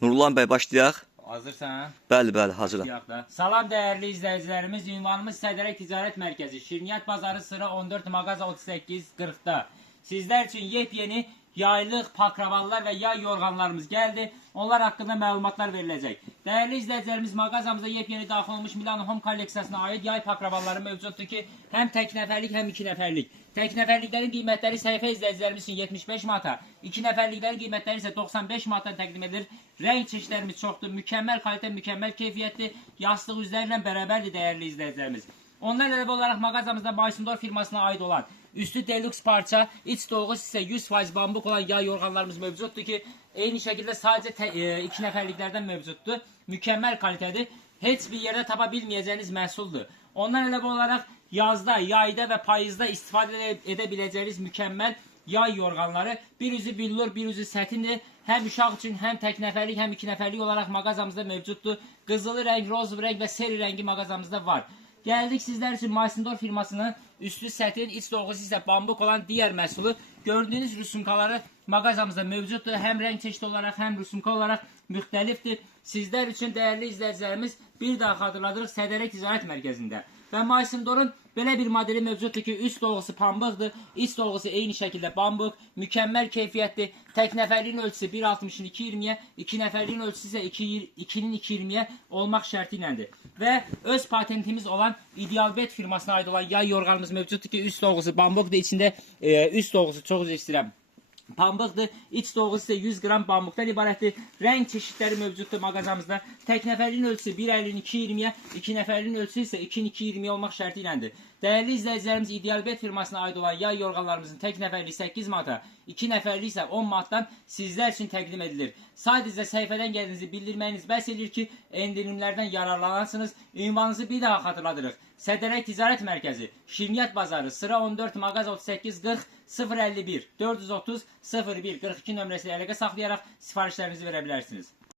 Nurlan bəy başlayaq. Hazırsan? Bəli, hazıram. Salam değerli izleyicilerimiz. Ünvanımız Sədərək Ticarət Mərkəzi. Şirniyyat Bazarı sıra 14 mağaza 38-40'da. Sizler için yepyeni yaylıq pakravallar ve yay yorğanlarımız geldi. Onlar hakkında məlumatlar verilecek. Değerli izleyicilerimiz, mağazamıza yepyeni daxil olmuş Milano Home kolleksiyasına ait yay pakravalları mevcutdur ki hem tek nəfərlik hem iki nəfərlik. Tek nəfərliklərin qiymətləri səhifə izləyicilərimiz üçün 75 manata, iki nəfərliklərin qiymətləri ise 95 manata təqdim edilir. Renk çeşitlərimiz çoxdur, mükemmel kalite, mükemmel keyfiyyətli, yastıq üzlərlə bərabərdir değerli izleyicilerimiz. Onlar əlavə olaraq mağazamızda Maysundor firmasına ait olan üstü deluxe parça, iç dolğusu ise 100% bambuk olan yay yorğanlarımız mevcuttur ki eyni şekilde sadece iki nəfərliklərdən mevcuttur. Mükemmel kalitədir. Heç bir yerde tapa bilməyəcəyiniz məhsuldur. Onlar əlavə olaraq yazda, yayda ve payızda istifadə edebileceğiniz mükemmel yay yorğanları. Bir üzü billur, bir üzü sətindir. Hem uşaq üçün, hem tek nəfərlik, hem iki nəfərlik olarak mağazamızda mevcuttur. Qızılı renk, roz renk ve seri rengi mağazamızda var. Geldik sizler için Maysundor firmasının üstü sətin, iç dolğusu ise bambuk olan diğer məhsulu. Gördüğünüz rüsumkaları mağazamızda mevcuttur. Hem renk çeşidi olarak hem rüsumka olarak müxtəlifdir. Sizler için değerli izleyicilerimiz bir daha xatırladırıq Sədərək Ticarət Mərkəzində. Və Maysundor'un belə bir modeli mevcutdur ki üst dolğusu pambıqdır, iç dolğusu eyni şəkildə bambuk, mükemmel keyfiyyətli. Tek nəfərliyin ölçüsü 1.60'ın 2.20'ye, iki nəfərliyin ölçüsü ise 2'nin 2.20'ye olmaq şərti iləndir. Və öz patentimiz olan İdealbet firmasına ait olan yay yorğanımız mevcutdur ki üst dolğusu bambukdur, içində üst dolğusu çox üzr istəyirəm. Pambıqdır, iç dolğusu ise 100 gram pambuktan ibarətdir. Renk çeşitleri mevcuttur mağazamızda. Tek nəfərliyin ölçüsü 1.50'nin 2.20'ye, iki nəfərliyin ölçüsü ise 2'nin 2.20'ye olmaq şərti iləndir. Değerli izleyicilerimiz, İdealbet firmasına ait olan yay yorğanlarımızın tek nəfərliyi 8 manata, iki nəfərliyi ise 10 manatdan sizler için təqdim edilir. Sadece sayfadan geldiğinizi bildirməyiniz bəs edir ki, endirimlerden yararlanansınız. Ünvanınızı bir daha xatırladırıq. Sədərək Ticarət Mərkəzi, Şirniyyat Bazarı, sıra 14 mağaza 38-40 051 430 01 42 nömrəsilə əlaqə saxlayaraq sifarişlərinizi verə bilərsiniz.